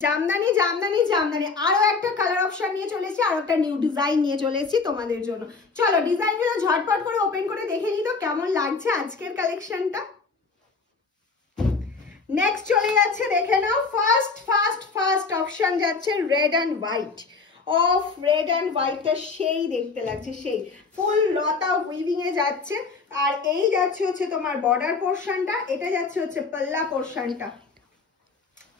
জামদানি জামদানি জামদানি আরো একটা colour option নিয়ে চলেছি, আরো একটা নিউ ডিজাইন নিয়ে চলেছি তোমাদের জন্য। চলো ডিজাইনগুলো ঝটপট করে ওপেন করে দেখে নিই তো কেমন লাগছে আজকের কালেকশনটা। নেক্সট চলে যাচ্ছে, দেখে নাও। ফার্স্ট অপশন যাচ্ছে red and white. Of red and হোয়াইটটা সেই দেখতে লাগছে, সেই ফুল লতা উইভিং এ যাচ্ছে। আর এই যাচ্ছে হচ্ছে তোমার বর্ডার পোর্শনটা, এটা যাচ্ছে হচ্ছে পাল্লা পোর্শনটা।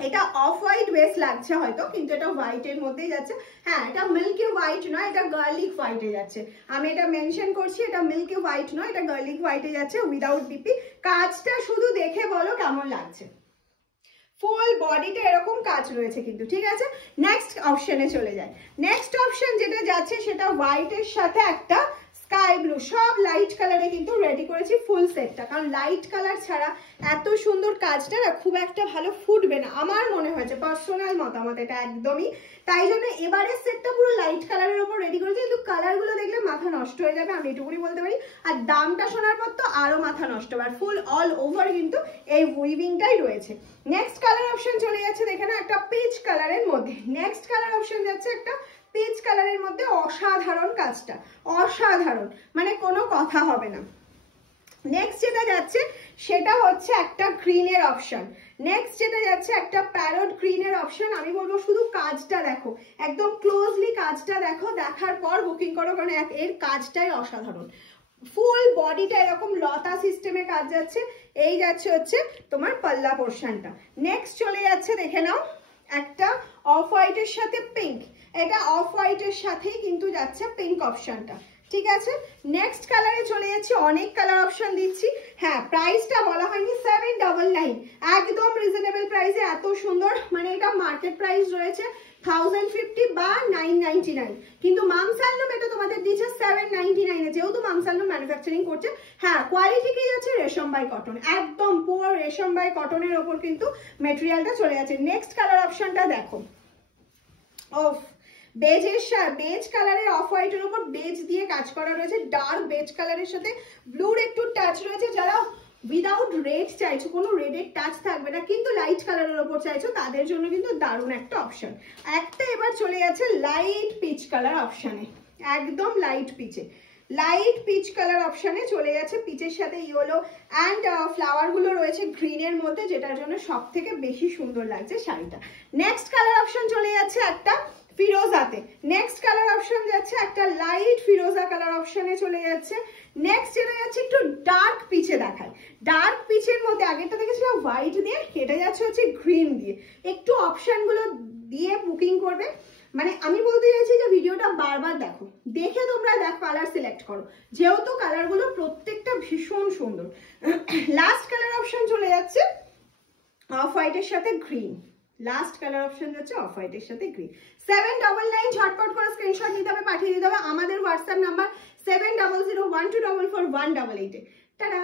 এটা অফ হোয়াইট বেস লাগছে হয়তো, কিন্তু এটা হোয়াইটের মধ্যেই যাচ্ছে। হ্যাঁ, এটা মিল্কি হোয়াইট নয়, এটা গার্লিক হোয়াইটে যাচ্ছে। আমি এটা মেনশন করছি, এটা মিল্কি হোয়াইট নয়, এটা গার্লিক হোয়াইটে যাচ্ছে উইদাউট বিপি। কাজটা শুধু দেখে বলো কেমন লাগছে। ফুল বডিতে এরকম কাজ রয়েছে কিন্তু, ঠিক আছে। নেক্সট অপশনে চলে যায়। নেক্সট অপশন যেটা যাচ্ছে সেটা হোয়াইটের সাথে একটা স্কাই ব্লু, সব লাইট কালারে কিন্তু রেডি করেছি ফুল সেটটা, কারণ লাইট কালার ছাড়া এত সুন্দর কাজটা না খুব একটা ভালো ফুটবে না আমার মনে হয়েছে, পার্সোনাল মতামত এটা একদমই। তাই জন্য এবারের সেটটা পুরো লাইট কালারের উপর রেডি করেছি, কিন্তু কালারগুলো দেখলে মাথা নষ্ট হয়ে যাবে, আমি এটুকুনি বলতে পারি। আর দামটা শোনার পর তো আরো মাথা নষ্ট হবে। আর ফুল অল ওভার কিন্তু এই উইভিংটাই রয়েছে। নেক্সট কালার অপশন চলে যাচ্ছে, দেখে না, একটা পিচ কালারের মধ্যে। নেক্সট কালার অপশন যাচ্ছে একটা পিচ কালারের মধ্যে। অসাধারণ কাজটা, অসাধারণ, মানে কোনো কথা হবে না। নেক্সট যেটা যাচ্ছে সেটা হচ্ছে একটা গ্রিনের অপশন। নেক্সট যেটা যাচ্ছে একটা প্যারট গ্রিনের অপশন। আমি বলবো শুধু কাজটা দেখো, একদম ক্লোজলি কাজটা দেখো, দেখার পর বুকিং করো, কারণ এর কাজটাই অসাধারণ। ফুল বডিটা এরকম লতা সিস্টেমে কাজ যাচ্ছে। এই যাচ্ছে হচ্ছে তোমার পাল্লা পোর্শনটা। নেক্সট চলে যাচ্ছে, দেখে নাও, একটা অফ হোয়াইটের সাথে পিঙ্ক। এটা অফ হোয়াইটের সাথেই কিন্তু যাচ্ছে পিঙ্ক অপশনটা, ঠিক আছে। নেক্সট কালারে চলে যাচ্ছি, অনেক কালার অপশন দিচ্ছি। হ্যাঁ, প্রাইসটা বলা হয়নি, 799, একদম রিজনেবল প্রাইসে এত সুন্দর। মানে এটা মার্কেট প্রাইস রয়েছে 1050 বা 999, কিন্তু মামসালনুম এটা তোমাদের দিচ্ছে 799 এ, যেহেতু মামসালনুম ম্যানুফ্যাকচারিং করছে। হ্যাঁ, কোয়ালিটি কি যাচ্ছে রেশম বাই কটন, একদম পুরো রেশম বাই কটনের ওপর কিন্তু মেটেরিয়ালটা চলে যাচ্ছে। নেক্সট কালার অপশনটা দেখো, অফ বেজ কালারের অফ হোয়াইটের উপর বেজ দিয়ে কাজ করা রয়েছে। ডার্ক বেজ কালারের সাথে ব্লুর একটু টাচ রয়েছে। যারা উইদাউট রেড চাইছো, কোনো রেডের টাচ থাকবে না কিন্তু লাইট কালারের উপর চাইছো, তাদের জন্য কিন্তু দারুণ একটা অপশন। একটা এবার চলে যাচ্ছে লাইট পিচ কালার অপশনে, একদম লাইট পিচে, লাইট পিচ কালার অপশনে চলে যাচ্ছে। পিচের সাথে ইয়েলো অ্যান্ড ফ্লাওয়ার গুলো রয়েছে গ্রিনের মধ্যে, যেটার জন্য সব থেকে বেশি সুন্দর লাগছে শাড়িটা। নেক্সট কালার অপশন চলে যাচ্ছে একটা ফিরোজাতে। নেক্সট কালার অপশন যাচ্ছে একটা লাইট ফিরোজা কালার অপশনে চলে যাচ্ছে। নেক্সট চলে যাচ্ছে একটু ডার্ক পিচে দেখায়। ডার্ক পিচের মধ্যে আগেরটা দেখেছিলাম হোয়াইট দিয়ে, এটা যাচ্ছে হচ্ছে গ্রিন দিয়ে। একটু অপশনগুলো দিয়ে বুকিং করবে। মানে আমি বলতে চাইছি যে ভিডিওটা বারবার দেখো, দেখে তোমরা কালার সিলেক্ট করো, যেহেতু কালারগুলো প্রত্যেকটা ভীষণ সুন্দর। লাস্ট কালার অপশন চলে যাচ্ছে অফ হোয়াইটের সাথে গ্রিন। লাস্ট কালার অপশন যাচ্ছে অফ হোয়াইটের সাথে গ্রিন। 799, ঝটপট করে স্ক্রিনশট নিতে হবে, পাঠিয়ে দিতে হবে আমাদের হোয়াটসঅ্যাপ নাম্বার 7001244188 এ। টাটা।